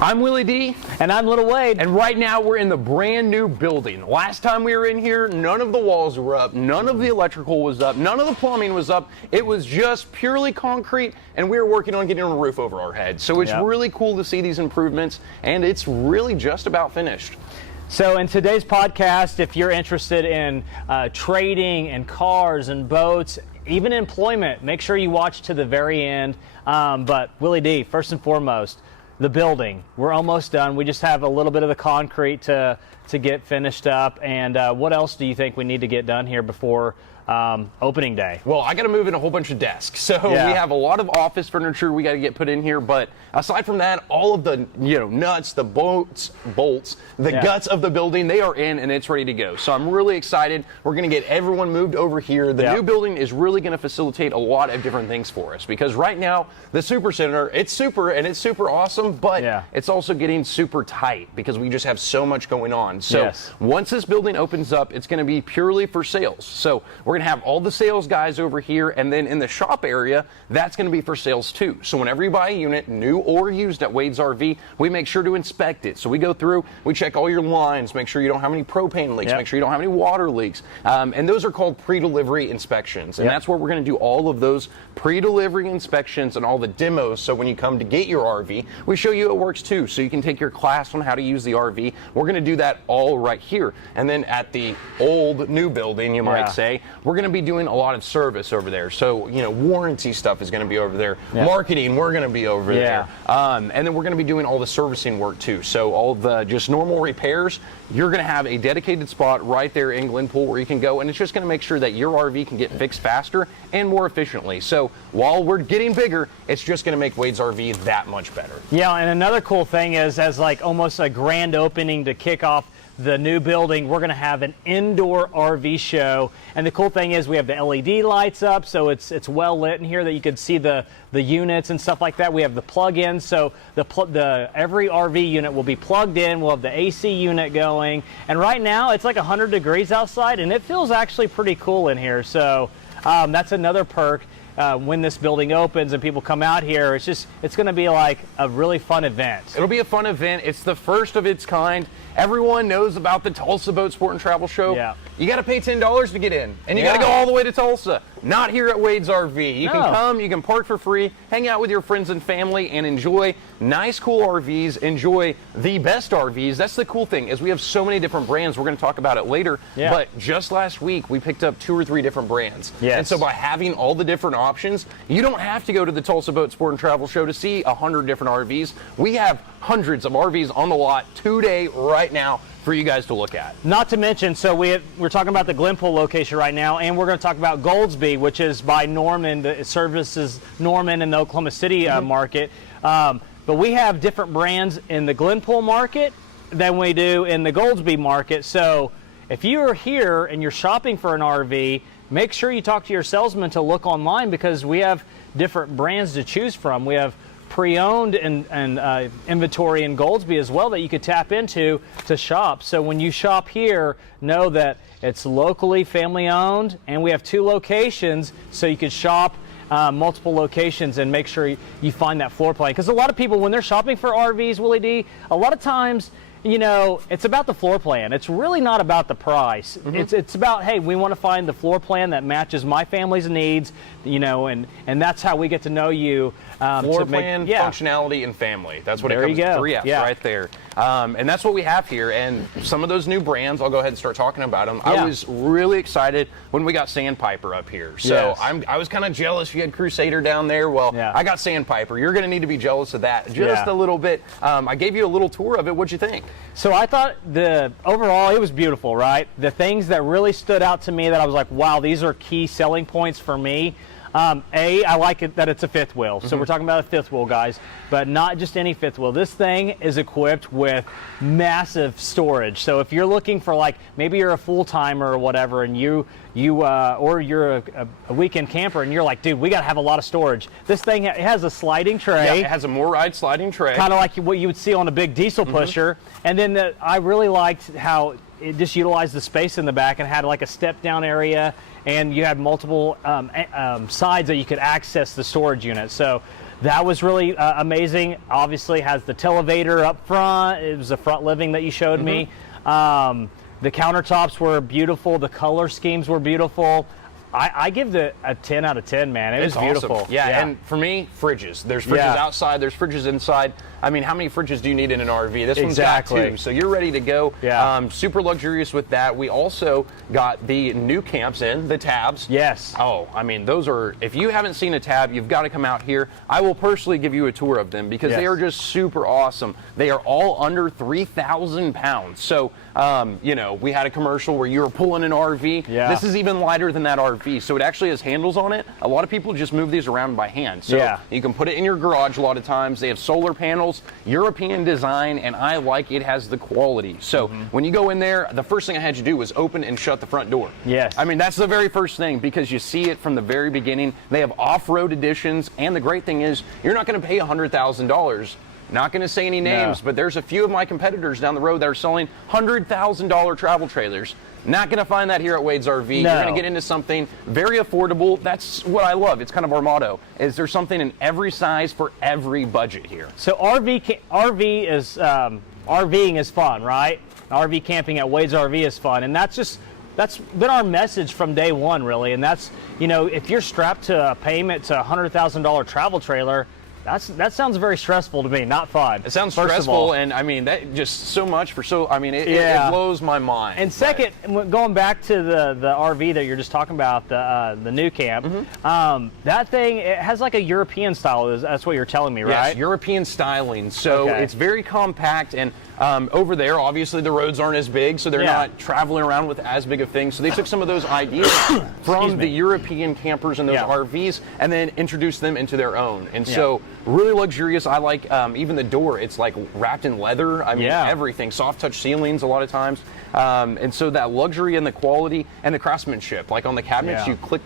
I'm Willie D. And I'm Little Wade. And right now we're in the brand new building. Last time we were in here, none of the walls were up, none of the electrical was up, none of the plumbing was up. It was just purely concrete, and we were working on getting a roof over our heads. So it's really cool to see these improvements, and it's really just about finished. So in today's podcast, if you're interested in trading and cars and boats, even employment, make sure you watch to the very end. But Willie D, first and foremost, the building, we're almost done. We just have a little bit of the concrete to get finished up. And what else do you think we need to get done here before opening day? Well, I got to move in a whole bunch of desks. So we have a lot of office furniture we got to get put in here. But aside from that, all of the nuts, the bolts, the guts of the building, they are in and it's ready to go. So I'm really excited. We're going to get everyone moved over here. The new building is really going to facilitate a lot of different things for us, because right now the Super Center, it's super and it's super awesome, but it's also getting super tight because we just have so much going on. So once this building opens up, it's going to be purely for sales. So we're going to have all the sales guys over here, and then in the shop area, that's going to be for sales too. So whenever you buy a unit, new or used at Wade's RV, we make sure to inspect it. So we go through, we check all your lines, make sure you don't have any propane leaks, make sure you don't have any water leaks. And those are called pre-delivery inspections. And that's where we're going to do all of those pre-delivery inspections and all the demos. So when you come to get your RV, we show you it works too. So you can take your class on how to use the RV. We're going to do that all right here. And then at the old new building, you might say, we're going to be doing a lot of service over there. So, warranty stuff is going to be over there. Marketing, we're going to be over there. And then we're going to be doing all the servicing work too. So all the just normal repairs, you're going to have a dedicated spot right there in Glenpool where you can go, and it's just going to make sure that your RV can get fixed faster and more efficiently. So while we're getting bigger, it's just going to make Wade's RV that much better. Yeah, and another cool thing is, as like almost a grand opening to kick off the new building, we're going to have an indoor RV show. And the cool thing is we have the LED lights up, so it's well lit in here that you can see the units and stuff like that. We have the plug-in, so every RV unit will be plugged in. We'll have the AC unit going. And right now it's like 100 degrees outside, and it feels actually pretty cool in here. So that's another perk. When this building opens and people come out here, it's going to be like a really fun event. It'll be a fun event. It's the first of its kind. Everyone knows about the Tulsa Boat Sport and Travel Show. You got to pay $10 to get in, and you got to go all the way to Tulsa. Not here at Wade's RV. You can come, you can park for free, hang out with your friends and family, and enjoy nice, cool RVs. Enjoy the best RVs. That's the cool thing, is we have so many different brands. We're going to talk about it later. But just last week, we picked up 2 or 3 different brands. And so by having all the different options, you don't have to go to the Tulsa Boat Sport and Travel Show to see 100 different RVs. We have hundreds of RVs on the lot today, right now, for you guys to look at. Not to mention, so we're talking about the Glenpool location right now, and we're going to talk about Goldsby, which is by Norman. It services Norman in the Oklahoma City market. But we have different brands in the Glenpool market than we do in the Goldsby market. So if you're here and you're shopping for an RV, make sure you talk to your salesman to look online, because we have different brands to choose from. We have pre-owned and inventory in Goldsby as well that you could tap into to shop. So when you shop here, know that it's locally family owned, and we have 2 locations, so you could shop multiple locations and make sure you find that floor plan. Because a lot of people, when they're shopping for RVs, Willie D, a lot of times, it's about the floor plan. It's really not about the price. It's about, hey, we want to find the floor plan that matches my family's needs, and that's how we get to know you. Floor plan, functionality, and family. That's what it comes to. 3 F's right there. And that's what we have here. And some of those new brands, I'll go ahead and start talking about them. I was really excited when we got Sandpiper up here. So I was kind of jealous you had Crusader down there. Well, I got Sandpiper. You're going to need to be jealous of that just a little bit. I gave you a little tour of it. What'd you think? So I thought overall it was beautiful, right? The things that really stood out to me that I was like, wow, these are key selling points for me. I like it that it's a 5th wheel. So we're talking about a 5th wheel, guys, but not just any 5th wheel. This thing is equipped with massive storage. So if you're looking for, like, maybe you're a full-timer or whatever, and or you're a weekend camper and you're like, dude, we got to have a lot of storage. This thing has a sliding tray. It has a more ride sliding tray. Kind of like what you would see on a big diesel pusher. And then I really liked how it just utilized the space in the back and had like a step down area, and you had multiple sides that you could access the storage unit. So that was really amazing. Obviously has the televator up front. It was the front living that you showed me. The countertops were beautiful. The color schemes were beautiful. I give it a 10 out of 10, man. It was beautiful. Awesome. Yeah, and for me, fridges. There's fridges outside, there's fridges inside. I mean, how many fridges do you need in an RV? This one's got 2, so you're ready to go. Super luxurious with that. We also got the new camps in, the tabs. Yes. Oh, I mean, those are, if you haven't seen a tab, you've got to come out here. I will personally give you a tour of them because they are just super awesome. They are all under 3,000 pounds. So, you know, we had a commercial where you were pulling an RV. This is even lighter than that RV. So it actually has handles on it. A lot of people just move these around by hand. So you can put it in your garage a lot of times. They have solar panels, European design, and I like it has the quality. So when you go in there, the first thing I had you do was open and shut the front door. I mean, that's the very first thing because you see it from the very beginning. They have off-road editions, and the great thing is you're not going to pay $100,000. Not going to say any names, but there's a few of my competitors down the road that are selling $100,000 travel trailers. Not going to find that here at Wade's RV. You're going to get into something very affordable. That's what I love. It's kind of our motto. Is there something in every size for every budget here? So RVing is fun, right? RV camping at Wade's RV is fun, and that's been our message from day one, really. And that's, you know, if you're strapped to a payment to a $100,000 travel trailer, that sounds very stressful to me, not fun. It sounds stressful, and I mean, that just so much for I mean, it blows my mind. And second, going back to the RV that you're just talking about, the new camp, that thing, it has like a European style, that's what you're telling me, right? Yes, European styling. So it's very compact, and over there, obviously the roads aren't as big, so they're not traveling around with as big of things. So they took some of those ideas from the European campers and those RVs and then introduced them into their own. And so really luxurious. I like even the door, it's like wrapped in leather. I mean, everything. Soft touch ceilings a lot of times. And so that luxury and the quality and the craftsmanship, like on the cabinets, you click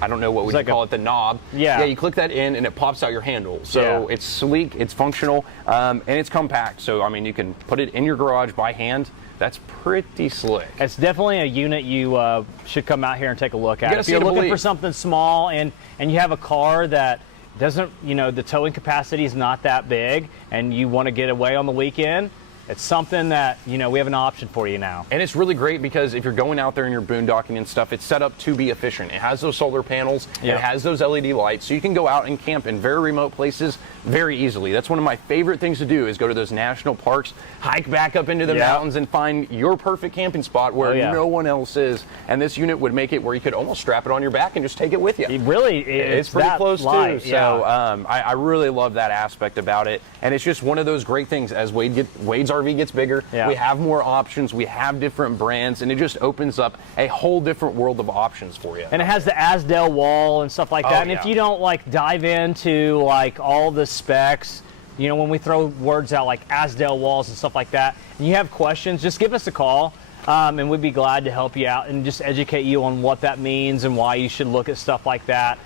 I don't know what would you call it, the knob. You click that in and it pops out your handle. So it's sleek, it's functional, and it's compact. So, I mean, you can put it in your garage by hand. That's pretty slick. It's definitely a unit you should come out here and take a look at. If you're looking for something small and you have a car that doesn't, you know, the towing capacity is not that big and you want to get away on the weekend, it's something that, you know, we have an option for you now. And it's really great because if you're going out there and you're boondocking and stuff, it's set up to be efficient. It has those solar panels, it has those LED lights, so you can go out and camp in very remote places very easily. That's one of my favorite things to do is go to those national parks, hike back up into the mountains and find your perfect camping spot where no one else is. And this unit would make it where you could almost strap it on your back and just take it with you. It's pretty close too. So I really love that aspect about it. And it's just one of those great things as Wade's RV gets bigger, we have more options, we have different brands, and it just opens up a whole different world of options for you. And it has the Asdel wall and stuff like that. And if you don't like dive into like all the specs, you know, when we throw words out like Asdel walls and stuff like that, and you have questions, just give us a call. And we'd be glad to help you out and just educate you on what that means and why you should look at stuff like that.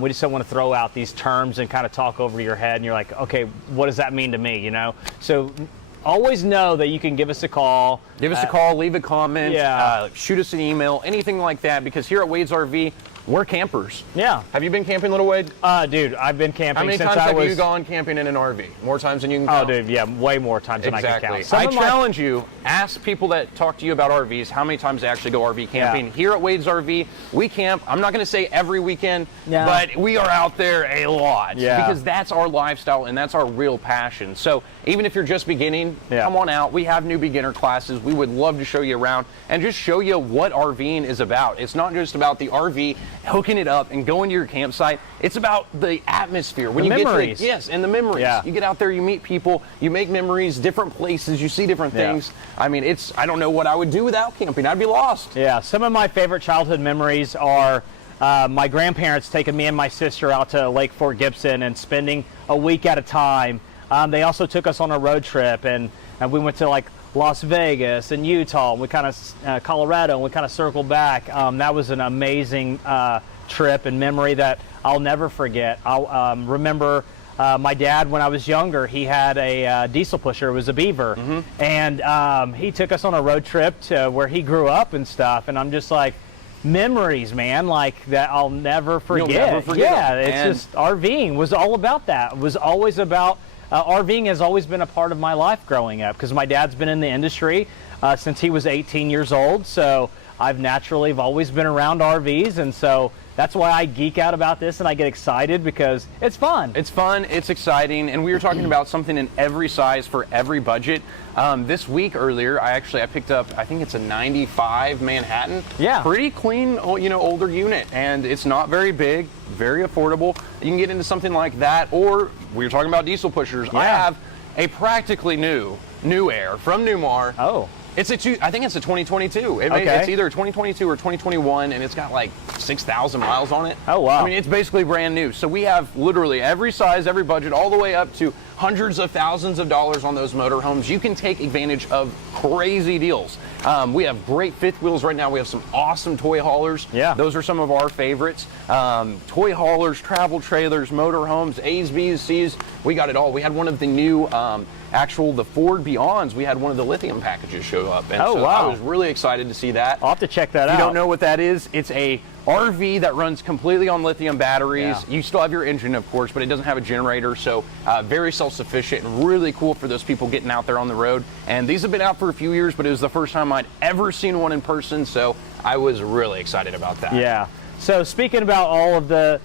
We just don't want to throw out these terms and kind of talk over your head and you're like, okay, what does that mean to me, you know? So always know that you can give us a call. Give us a call, leave a comment, shoot us an email, anything like that, because here at Wade's RV, we're campers. Have you been camping, Little Wade? Dude, I've been camping since I was... How many times have you gone camping in an RV? More times than you can count? Oh, dude, yeah, way more times than I can count. I challenge you, ask people that talk to you about RVs how many times they actually go RV camping. Here at Wade's RV, we camp, I'm not going to say every weekend, but we are out there a lot. Because that's our lifestyle and that's our real passion. So even if you're just beginning, come on out. We have new beginner classes. We would love to show you around and just show you what RVing is about. It's not just about the RV hooking it up and going to your campsite. It's about the atmosphere. When you memories. Get to, and the memories. You get out there, you meet people, you make memories, different places, you see different things. I mean, I don't know what I would do without camping. I'd be lost. Some of my favorite childhood memories are my grandparents taking me and my sister out to Lake Fort Gibson and spending a week at a time. They also took us on a road trip and we went to like Las Vegas and Utah, and we kind of Colorado, and we kind of circled back. That was an amazing trip and memory that I'll never forget. I'll remember my dad, when I was younger, he had a diesel pusher. It was a Beaver, and he took us on a road trip to where he grew up and stuff. And I'm just like, memories, man, like that I'll never forget. You'll never forget yeah, them. it's And just RVing was all about that. It was always about RVing has always been a part of my life growing up because my dad's been in the industry since he was 18 years old. So I've always been around RVs, and so that's why I geek out about this and I get excited because it's fun. It's fun, it's exciting, and we were talking about something in every size for every budget. This week earlier, I picked up, I think it's a 95 Manhattan. Yeah. Pretty clean, older unit, and it's not very big, very affordable. You can get into something like that, or we were talking about diesel pushers. Yeah. I have a practically new Air from Newmar. Oh. I think it's a 2022. Okay. It's either 2022 or 2021, and it's got like 6,000 miles on it. Oh, wow. I mean, it's basically brand new. So we have literally every size, every budget, all the way up to hundreds of thousands of dollars on those motorhomes. You can take advantage of crazy deals. We have great fifth wheels right now. We have some awesome toy haulers. Yeah. Those are some of our favorites. Toy haulers, travel trailers, motorhomes, A's, B's, C's. We got it all. We had one of the new the Ford Beyonds. We had one of the lithium packages show up. And oh, so wow. I was really excited to see that. I'll have to check that out. If you don't know what that is, it's a RV that runs completely on lithium batteries. Yeah. You still have your engine, of course, but it doesn't have a generator, so very self-sufficient and really cool for those people getting out there on the road. And these have been out for a few years, but it was the first time I'd ever seen one in person, so I was really excited about that. Yeah. So speaking about all of the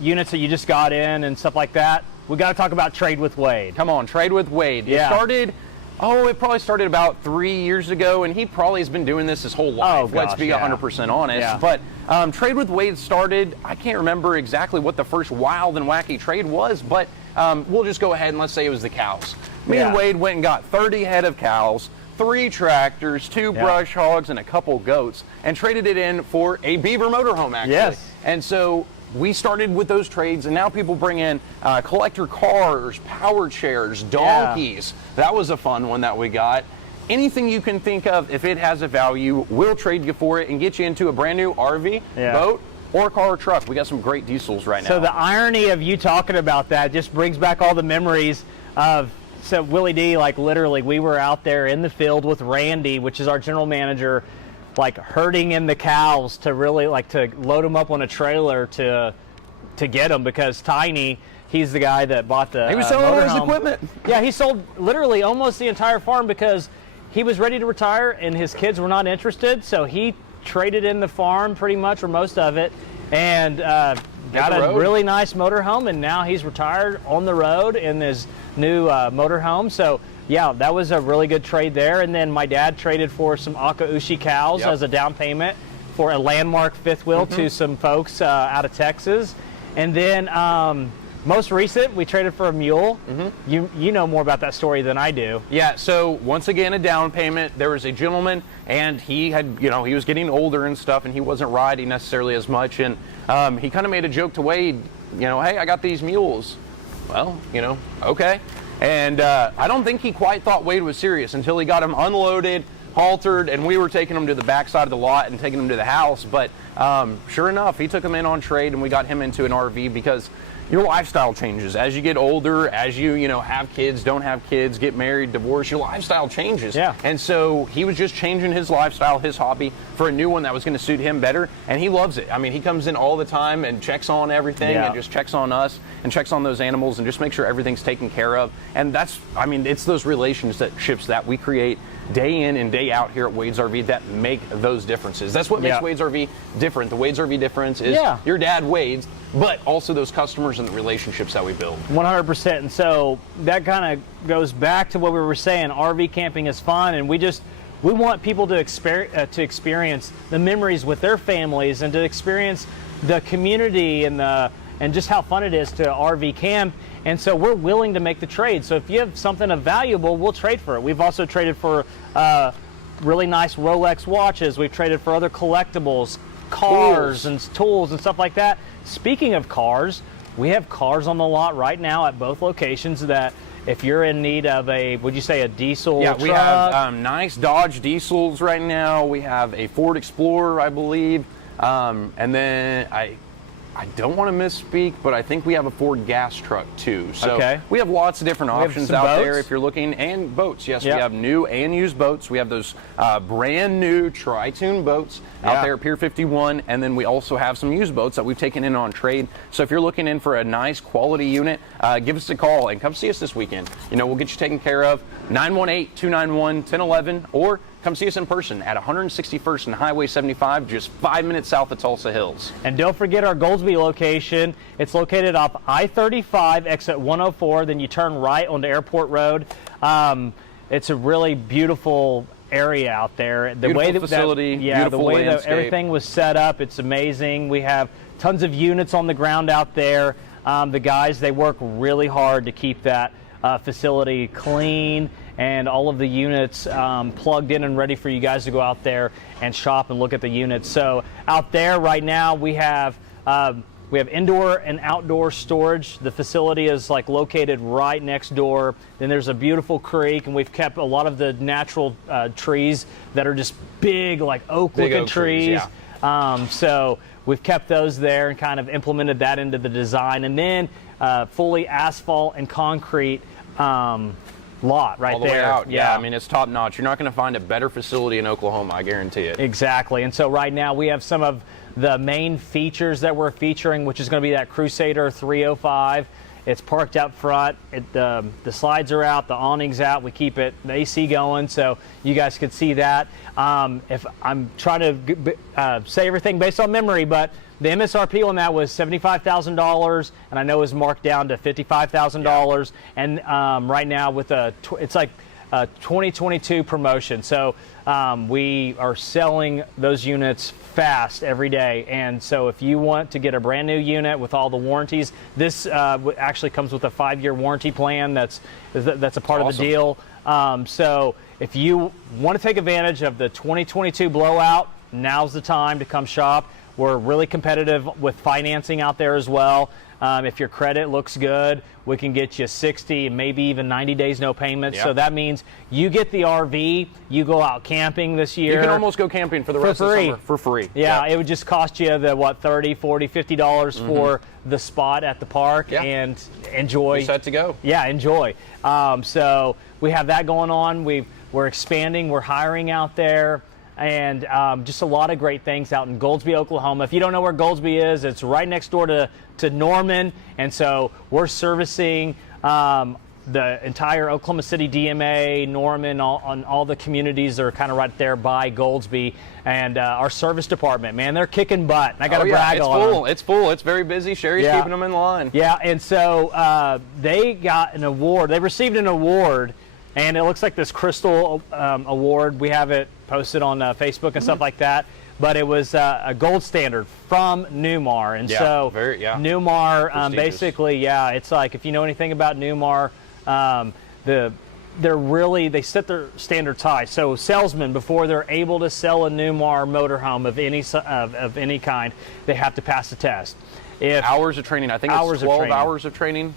units that you just got in and stuff like that, we got to talk about Trade with Wade. Come on, Trade with Wade. Yeah. It probably started about 3 years ago, and he probably has been doing this his whole life. Oh, gosh, Let's be yeah. 100% honest. Yeah. But Trade with Wade started, I can't remember exactly what the first wild and wacky trade was, but we'll just go ahead and let's say it was the cows. Me and Wade went and got 30 head of cows, 3 tractors, 2 brush hogs, and a couple goats, and traded it in for a beaver motorhome, actually. Yes. And so we started with those trades, and now people bring in collector cars, power chairs, donkeys. Yeah. That was a fun one that we got. Anything you can think of, if it has a value, we'll trade you for it and get you into a brand new RV, boat, or car or truck. We got some great diesels right now. So the irony of you talking about that just brings back all the memories of, so Willie D, like literally we were out there in the field with Randy, which is our general manager, like herding in the cows to really like to load them up on a trailer to get them, because Tiny, he's the guy that bought the he was selling all his motorhome. equipment. Yeah, he sold literally almost the entire farm because he was ready to retire and his kids were not interested, so he traded in the farm pretty much, or most of it, and got a really nice motorhome, and now he's retired on the road in his new motorhome. So yeah, that was a really good trade there. And then my dad traded for some Akaushi cows as a down payment for a Landmark fifth wheel to some folks out of Texas. And then most recent, we traded for a mule. You know more about that story than I do. Yeah, so once again, a down payment. There was a gentleman, and he had, he was getting older and stuff, and he wasn't riding necessarily as much. And he kind of made a joke to Wade, hey, I got these mules. Well, okay. And I don't think he quite thought Wade was serious until he got him unloaded, haltered, and we were taking him to the back side of the lot and taking him to the house. But sure enough, he took him in on trade, and we got him into an RV because your lifestyle changes as you get older, as you have kids, don't have kids, get married, divorce. Your lifestyle changes. Yeah. And so he was just changing his lifestyle, his hobby, for a new one that was going to suit him better, and he loves it. I mean, he comes in all the time and checks on everything, and just checks on us and checks on those animals and just makes sure everything's taken care of. And that's, it's those relationships that we create day in and day out here at Wade's RV that make those differences. That's what makes Wade's RV different. The Wade's RV difference is your dad Wade's, but also those customers and the relationships that we build. 100%. And so that kind of goes back to what we were saying. RV camping is fun, and we want people to experience the memories with their families and to experience the community and just how fun it is to RV camp. And so we're willing to make the trade. So if you have something of valuable, we'll trade for it. We've also traded for really nice Rolex watches. We've traded for other collectibles, cars and tools and stuff like that. Speaking of cars, we have cars on the lot right now at both locations that if you're in need of would you say a diesel truck? We have nice Dodge diesels right now. We have a Ford Explorer, I believe. And then I don't want to misspeak, but I think we have a Ford gas truck too. So Okay. we have lots of different options some out boats? there if you're looking, and boats. Yes, Yep. we have new and used boats. We have those brand new tri-tune boats out there at Pier 51, and then we also have some used boats that we've taken in on trade. So if you're looking in for a nice quality unit, give us a call and come see us this weekend. You know, we'll get you taken care of. 918-291-1011, or come see us in person at 161st and Highway 75, just 5 minutes south of Tulsa Hills. And don't forget our Goldsby location. It's located off I-35, exit 104. Then you turn right onto Airport Road. It's a really beautiful area out there. The Beautiful way that facility, the beautiful way that landscape. everything was set up, it's amazing. We have tons of units on the ground out there. The guys, they work really hard to keep that facility clean and all of the units plugged in and ready for you guys to go out there and shop and look at the units. So out there right now we have indoor and outdoor storage. The facility is like located right next door. Then there's a beautiful creek, and we've kept a lot of the natural trees that are just big, like oak-looking trees. So we've kept those there and kind of implemented that into the design. And then fully asphalt and concrete lot right all the there. way out. Yeah, I mean, it's top notch. You're not going to find a better facility in Oklahoma, I guarantee it. Exactly. And so right now we have some of the main features that we're featuring, which is going to be that Crusader 305. It's parked up front. The slides are out, the awning's out. We keep the AC going, so you guys could see that. If I'm trying to say everything based on memory, but the MSRP on that was $75,000, and I know it was marked down to $55,000. And right now with it's like a 2022 promotion, so we are selling those units fast every day. And so if you want to get a brand new unit with all the warranties, this actually comes with a 5-year warranty plan. That's a part of the deal. So if you want to take advantage of the 2022 blowout, now's the time to come shop. We're really competitive with financing out there as well. If your credit looks good, we can get you 60, maybe even 90 days no payments. So that means you get the RV, you go out camping this year. You can almost go camping for the rest of the summer for free. Yeah, it would just cost you the $30, $40, $50 for the spot at the park, and enjoy. You're set to go. Yeah, enjoy. So we have that going on. We're expanding. We're hiring out there. And just a lot of great things out in Goldsby, Oklahoma. If you don't know where Goldsby is, it's right next door to Norman. And so we're servicing the entire Oklahoma City DMA, Norman, on all the communities that are kind of right there by Goldsby. And our service department, man, they're kicking butt. I got to brag on them. It's full. It's very busy. Sherry's keeping them in line. Yeah, and so they got an award. They received an award. And it looks like this crystal award. We have it posted on Facebook and stuff like that. But it was a gold standard from Newmar. And so Newmar, basically, it's like, if you know anything about Newmar, they set their standards high. So salesmen, before they're able to sell a Newmar motorhome of any kind, they have to pass the test. Hours of training. I think it's 12 hours of training.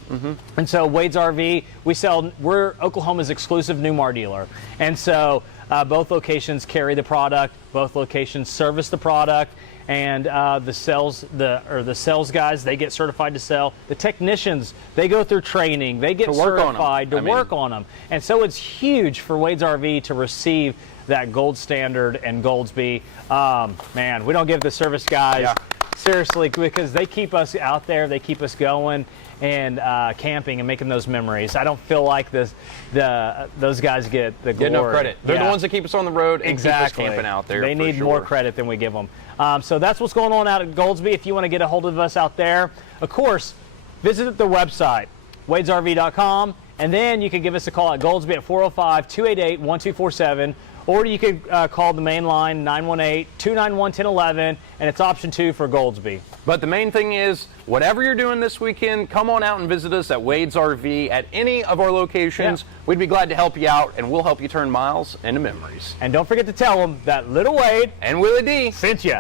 And so Wade's RV, we're Oklahoma's exclusive Newmar dealer. And so both locations carry the product, both locations service the product, and the sales guys, they get certified to sell. The technicians, they go through training, they get certified to work on them. And so it's huge for Wade's RV to receive that gold standard and Goldsby. Man, we don't give the service guys seriously, because they keep us out there, they keep us going and camping and making those memories. I don't feel like those guys get the glory. No credit. They're the ones that keep us on the road and keep us camping out there. They need more credit than we give them. So that's what's going on out at Goldsby. If you want to get a hold of us out there, of course, visit the website, wadesrv.com, and then you can give us a call at Goldsby at 405-288-1247. Or you could call the main line, 918-291-1011, and it's option 2 for Goldsby. But the main thing is, whatever you're doing this weekend, come on out and visit us at Wade's RV at any of our locations. We'd be glad to help you out, and we'll help you turn miles into memories. And don't forget to tell them that Little Wade and Willie D sent you.